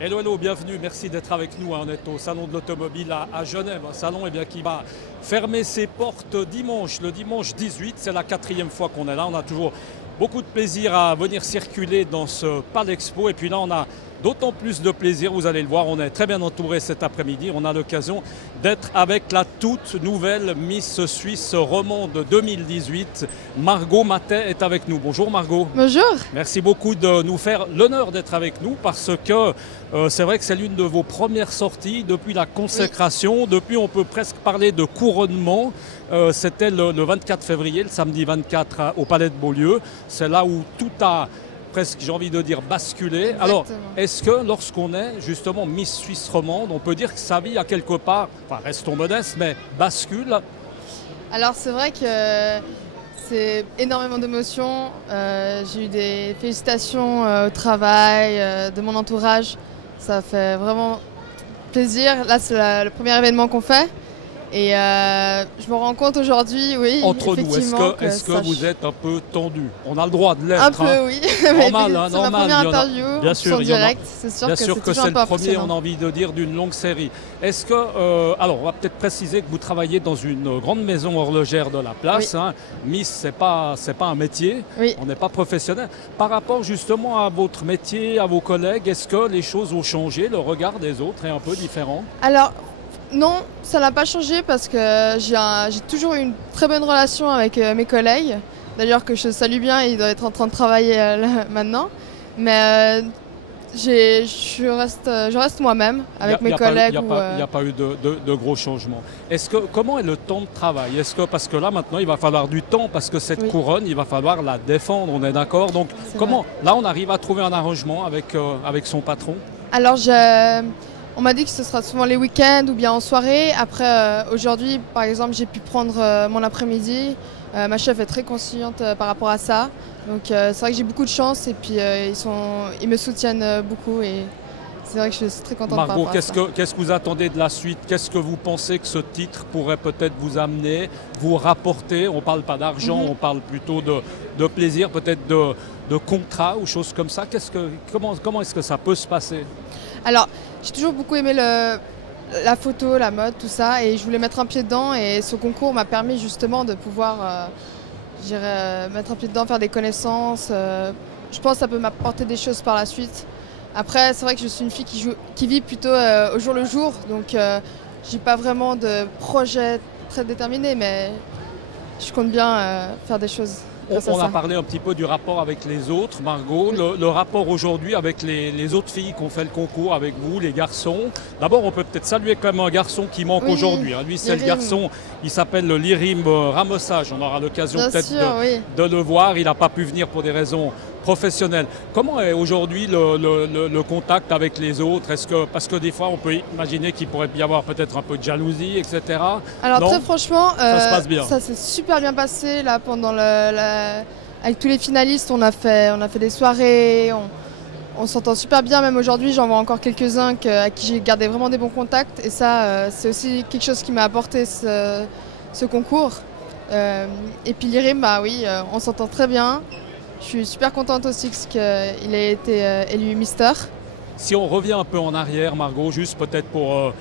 Hello, hello, bienvenue, merci d'être avec nous. On est au Salon de l'Automobile à Genève, un salon qui va fermer ses portes dimanche, le dimanche 18. C'est la 4e fois qu'on est là. On a toujours beaucoup de plaisir à venir circuler dans ce Palexpo. Et puis là, on a d'autant plus de plaisir, vous allez le voir, on est très bien entouré cet après-midi. On a l'occasion d'être avec la toute nouvelle Miss Suisse romande 2018. Margot Matet est avec nous. Bonjour Margot. Bonjour. Merci beaucoup de nous faire l'honneur d'être avec nous parce que c'est vrai que c'est l'une de vos premières sorties depuis la consécration. Oui. Depuis, on peut presque parler de couronnement. C'était le 24 février, le samedi 24 au Palais de Beaulieu. C'est là où tout a presque, j'ai envie de dire, basculé. Exactement. Alors, est-ce que lorsqu'on est justement Miss Suisse romande, on peut dire que sa vie a quelque part, enfin restons modestes, mais bascule? Alors c'est vrai que c'est énormément d'émotions. J'ai eu des félicitations au travail, de mon entourage. Ça fait vraiment plaisir. Là, c'est le premier événement qu'on fait. Et je me rends compte aujourd'hui, oui, entre nous, est-ce que vous êtes un peu tendu? On a le droit de l'être. Un peu, oui. Normal, c'est ma première interview en direct. C'est sûr que c'est le premier, on a envie de dire, d'une longue série. Est-ce que, alors, on va peut-être préciser que vous travaillez dans une grande maison horlogère de la place. Oui. Hein. Miss, c'est pas un métier. Oui. On n'est pas professionnel. Par rapport justement à votre métier, à vos collègues, est-ce que les choses ont changé? Le regard des autres est un peu différent? Alors, non, ça n'a pas changé parce que j'ai toujours eu une très bonne relation avec mes collègues. D'ailleurs que je salue bien, ils doivent être en train de travailler là, maintenant. Mais je reste moi-même avec mes collègues. Il n'y a pas eu de gros changements. Comment est le temps de travail? Parce que là maintenant il va falloir du temps parce que cette couronne, il va falloir la défendre, on est d'accord? Donc comment, là on arrive à trouver un arrangement avec son patron? Alors on m'a dit que ce sera souvent les week-ends ou bien en soirée. Après, aujourd'hui, par exemple, j'ai pu prendre mon après-midi. Ma chef est très consciente par rapport à ça. Donc c'est vrai que j'ai beaucoup de chance et puis ils me soutiennent beaucoup. Et c'est vrai que je suis très contente par rapport à ça. Margot, qu'est-ce que vous attendez de la suite? Qu'est-ce que vous pensez que ce titre pourrait peut-être vous amener, vous rapporter? On ne parle pas d'argent, on parle plutôt de plaisir, peut-être de contrat ou choses comme ça. Comment est-ce que ça peut se passer? Alors, j'ai toujours beaucoup aimé la photo, la mode, tout ça, et je voulais mettre un pied dedans. Et ce concours m'a permis justement de pouvoir, mettre un pied dedans, faire des connaissances. Je pense que ça peut m'apporter des choses par la suite. Après, c'est vrai que je suis une fille qui vit plutôt au jour le jour, donc j'ai pas vraiment de projet très déterminé, mais je compte bien faire des choses. On a parlé un petit peu du rapport avec les autres, Margot. Oui. Le rapport aujourd'hui avec les autres filles qui ont fait le concours avec vous, les garçons. D'abord, on peut peut-être saluer quand même un garçon qui manque aujourd'hui. Hein. Lui, c'est le garçon, il s'appelle le Lirim Ramossage. On aura l'occasion peut-être de le voir. Il n'a pas pu venir pour des raisons professionnelles. Comment est aujourd'hui le contact avec les autres? Parce que des fois, on peut imaginer qu'il pourrait y avoir peut-être un peu de jalousie, etc. Alors très franchement, ça se passe bien. Ça s'est super bien passé là pendant avec tous les finalistes. On a fait des soirées. On s'entend super bien. Même aujourd'hui, j'en vois encore quelques-uns à qui j'ai gardé vraiment des bons contacts. Et ça, c'est aussi quelque chose qui m'a apporté ce concours. Et puis l'IRIM, bah oui, on s'entend très bien. Je suis super contente aussi qu'il ait été élu Mister. Si on revient un peu en arrière, Margot, juste peut-être pour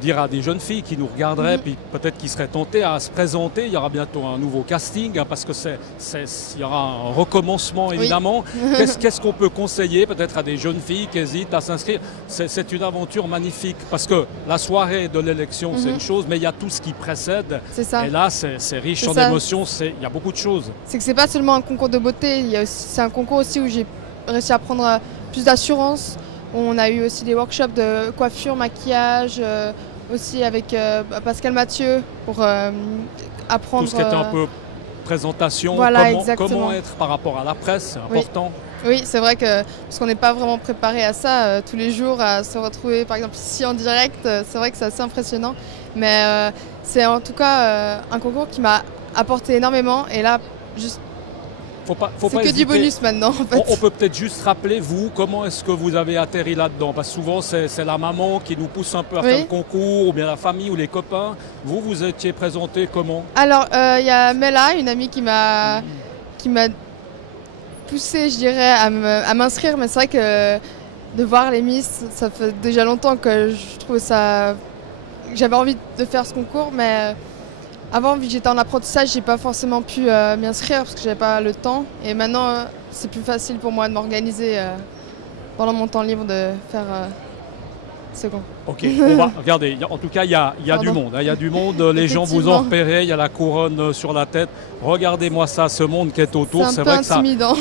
dire à des jeunes filles qui nous regarderaient, puis peut-être qui seraient tentées à se présenter, il y aura bientôt un nouveau casting, hein, parce que il y aura un recommencement évidemment. Oui. Qu'est-ce qu'on peut conseiller peut-être à des jeunes filles qui hésitent à s'inscrire? C'est une aventure magnifique, parce que la soirée de l'élection, c'est une chose, mais il y a tout ce qui précède. C'est ça. Et là, c'est riche en émotions, il y a beaucoup de choses. C'est que c'est pas seulement un concours de beauté, c'est un concours aussi où j'ai réussi à prendre plus d'assurance. On a eu aussi des workshops de coiffure, maquillage, aussi avec Pascal Mathieu pour apprendre... Tout ce qui était un peu présentation, voilà, comment être par rapport à la presse, c'est important. Oui, c'est vrai parce qu'on n'est pas vraiment préparé à ça tous les jours, à se retrouver par exemple ici en direct, c'est vrai que c'est assez impressionnant. Mais c'est en tout cas un concours qui m'a apporté énormément et là, juste... C'est que du bonus maintenant en fait. On peut peut-être juste rappeler, vous, comment est-ce que vous avez atterri là-dedans? Parce que souvent c'est la maman qui nous pousse un peu à faire le concours, ou bien la famille ou les copains. Vous étiez présenté comment? Alors il y a Mela, une amie qui m'a poussé, je dirais, à m'inscrire, mais c'est vrai que de voir les Miss. Ça fait déjà longtemps que je trouve ça... J'avais envie de faire ce concours, mais avant, vu que j'étais en apprentissage, j'ai pas forcément pu m'y inscrire parce que j'avais pas le temps. Et maintenant, c'est plus facile pour moi de m'organiser pendant mon temps libre de faire ce concours. Ok, regardez, en tout cas, il y a du monde. Il y a du monde, les gens vous ont repéré, il y a la couronne sur la tête. Regardez-moi ça, ce monde qui est autour. C'est un peu intimidant.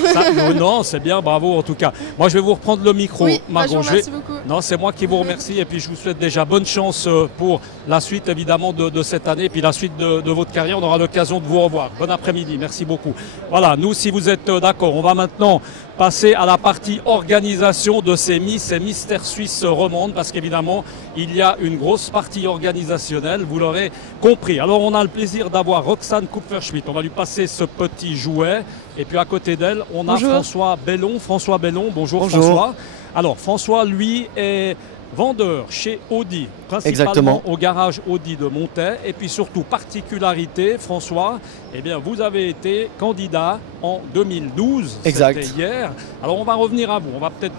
Non, c'est bien, bravo en tout cas. Moi, je vais vous reprendre le micro, oui, Margot. merci beaucoup. Non, c'est moi qui vous remercie et puis je vous souhaite déjà bonne chance pour la suite, évidemment, de cette année et puis la suite de votre carrière. On aura l'occasion de vous revoir. Bon après-midi, merci beaucoup. Voilà, nous, si vous êtes d'accord, on va maintenant passer à la partie organisation de ces Miss et Mystères Suisses romandes parce qu'évidemment, il y a une grosse partie organisationnelle, vous l'aurez compris. Alors on a le plaisir d'avoir Roxane Kupferschmidt, on va lui passer ce petit jouet. Et puis à côté d'elle, on a François Bellon. François Bellon, bonjour. François. Alors François, lui, est vendeur chez Audi, principalement au garage Audi de Montaix. Et puis surtout, particularité, François, eh bien, vous avez été candidat en 2012, c'était hier. Alors on va revenir à vous, on va peut-être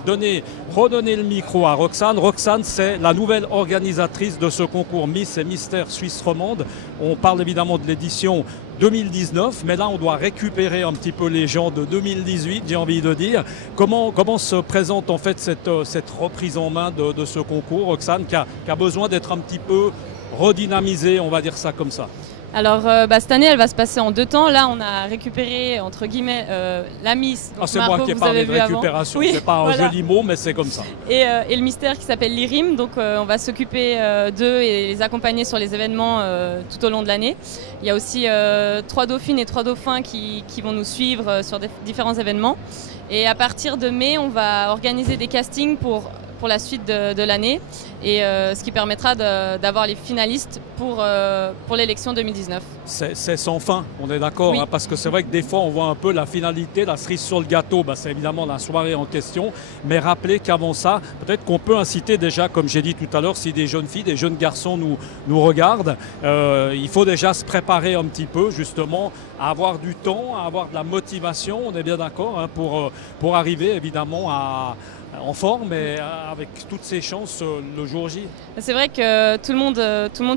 redonner le micro à Roxane. Roxane, c'est la nouvelle organisatrice de ce concours Miss et Mystères Suisses romandes. On parle évidemment de l'édition 2019, mais là on doit récupérer un petit peu les gens de 2018, j'ai envie de dire. Comment se présente en fait cette reprise en main de ce concours, Roxane, qui a besoin d'être un petit peu redynamisée, on va dire ça comme ça? Alors cette année elle va se passer en 2 temps. Là on a récupéré entre guillemets la Miss. C'est moi qui ai parlé de récupération, oui, c'est pas un joli mot mais c'est comme ça. Et le mystère qui s'appelle l'IRIM, donc on va s'occuper d'eux et les accompagner sur les événements tout au long de l'année. Il y a aussi 3 dauphines et 3 dauphins qui vont nous suivre sur différents événements. Et à partir de mai on va organiser des castings pour la suite de l'année et ce qui permettra d'avoir les finalistes pour l'élection 2019. C'est sans fin, on est d'accord, oui. Hein, parce que c'est vrai que des fois on voit un peu la finalité, la cerise sur le gâteau, c'est évidemment la soirée en question, mais rappelez qu'avant ça, peut-être qu'on peut inciter déjà, comme j'ai dit tout à l'heure, si des jeunes filles, des jeunes garçons nous regardent, il faut déjà se préparer un petit peu justement à avoir du temps, à avoir de la motivation, on est bien d'accord, hein, pour arriver évidemment en forme et avec toutes ses chances le jour J. C'est vrai que tout le monde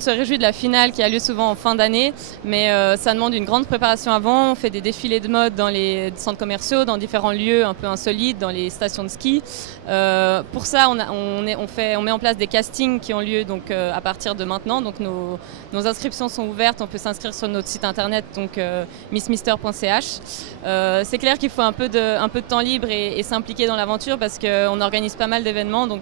se réjouit de la finale qui a lieu souvent en fin d'année, mais ça demande une grande préparation avant. On fait des défilés de mode dans les centres commerciaux, dans différents lieux un peu insolites, dans les stations de ski. Pour ça, on met en place des castings qui ont lieu donc, à partir de maintenant. Donc nos inscriptions sont ouvertes, on peut s'inscrire sur notre site internet, donc missmister.ch. C'est clair qu'il faut un peu de temps libre et s'impliquer dans l'aventure parce qu'on organise pas mal d'événements. Donc,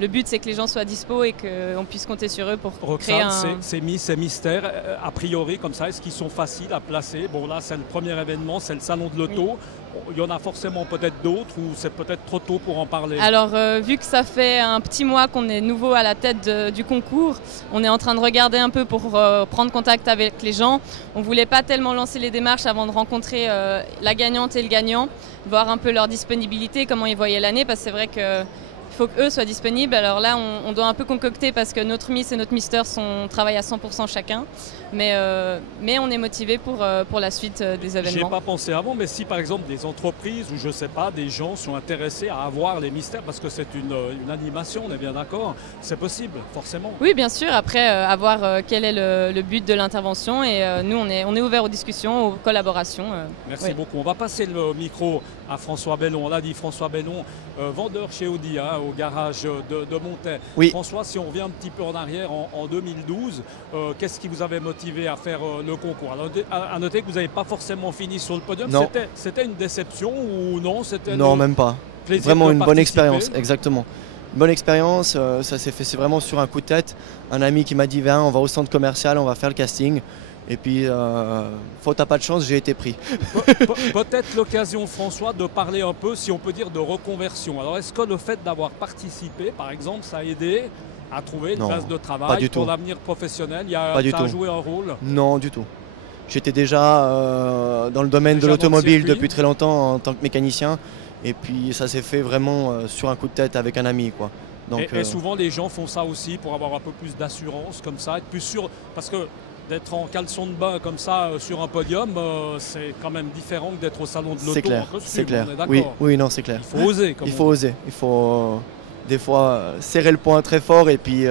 le but, c'est que les gens soient dispo et qu'on puisse compter sur eux pour créer un... Ces Miss et Mystères, a priori, comme ça, est-ce qu'ils sont faciles à placer? Bon, là, c'est le premier événement, c'est le salon de l'auto. Oui. Il y en a forcément peut-être d'autres ou c'est peut-être trop tôt pour en parler? Alors, vu que ça fait un petit mois qu'on est nouveau à la tête du concours, on est en train de regarder un peu pour prendre contact avec les gens. On ne voulait pas tellement lancer les démarches avant de rencontrer la gagnante et le gagnant, voir un peu leur disponibilité, comment ils voyaient l'année, parce que c'est vrai que il faut qu'eux soient disponibles. Alors là, on doit un peu concocter parce que notre Miss et notre Mister travaillent à 100% chacun. Mais on est motivé pour la suite des événements. Je n'ai pas pensé avant, mais si par exemple des entreprises ou je ne sais pas, des gens sont intéressés à avoir les mystères parce que c'est une animation, on est bien d'accord, c'est possible, forcément. Oui, bien sûr. Après, à voir quel est le but de l'intervention. Et nous, on est ouvert aux discussions, aux collaborations. Merci beaucoup. On va passer le micro à François Bellon. On l'a dit, François Bellon, vendeur chez Audi, hein, au garage de Montaix. Oui. François, si on revient un petit peu en arrière, en 2012, qu'est-ce qui vous avait motivé à faire le concours? Alors, à noter que vous n'avez pas forcément fini sur le podium. C'était une déception ou non? Non, même pas. Vraiment une bonne expérience, exactement. Une bonne expérience, ça s'est fait vraiment sur un coup de tête. Un ami qui m'a dit viens, on va au centre commercial, on va faire le casting. Et puis, faute à pas de chance, j'ai été pris. Peut-être l'occasion, François, de parler un peu, si on peut dire, de reconversion. Alors, est-ce que le fait d'avoir participé, par exemple, ça a aidé à trouver une place de travail pour l'avenir professionnel? Ça a joué un rôle? Non, du tout. J'étais déjà dans le domaine de l'automobile depuis très longtemps en tant que mécanicien. Et puis, ça s'est fait vraiment sur un coup de tête avec un ami, quoi. Donc, et souvent, les gens font ça aussi pour avoir un peu plus d'assurance, comme ça, être plus sûr. Parce que d'être en caleçon de bain comme ça sur un podium, c'est quand même différent que d'être au salon de l'auto. C'est clair, c'est clair. Oui, non, c'est clair. Il faut oser. Il faut oser. Il faut des fois serrer le poing très fort et puis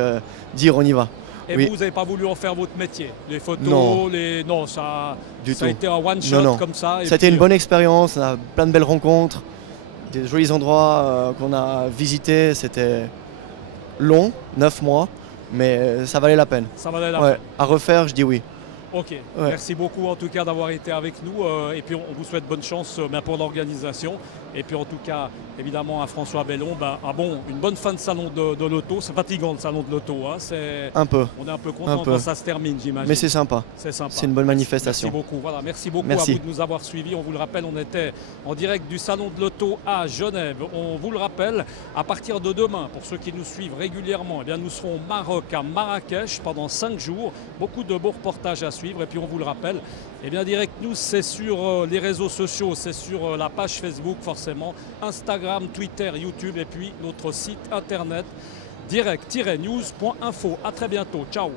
dire on y va. Et oui. vous n'avez pas voulu en faire votre métier? Les photos, non. Non, ça tout. A été un one-shot comme ça. C'était une bonne expérience, on a plein de belles rencontres, des jolis endroits qu'on a visités. C'était long, 9 mois, mais ça valait la peine. Ça valait la peine. À refaire, je dis oui. Ok, merci beaucoup en tout cas d'avoir été avec nous et puis on vous souhaite bonne chance pour l'organisation et puis en tout cas évidemment à François Bellon, une bonne fin de salon de l'auto. C'est fatigant le salon de l'auto, hein. Un peu. On est un peu content quand ça se termine, j'imagine. Mais c'est sympa. C'est sympa. C'est une bonne manifestation. Merci beaucoup. Voilà, merci beaucoup à vous de nous avoir suivis. On vous le rappelle, on était en direct du salon de l'auto à Genève. On vous le rappelle, à partir de demain, pour ceux qui nous suivent régulièrement, nous serons au Maroc, à Marrakech pendant 5 jours. Beaucoup de beaux reportages à suivre et puis on vous le rappelle, Direct News c'est sur les réseaux sociaux, c'est sur la page Facebook forcément, Instagram, Twitter, YouTube et puis notre site internet direct-news.info. À très bientôt, ciao.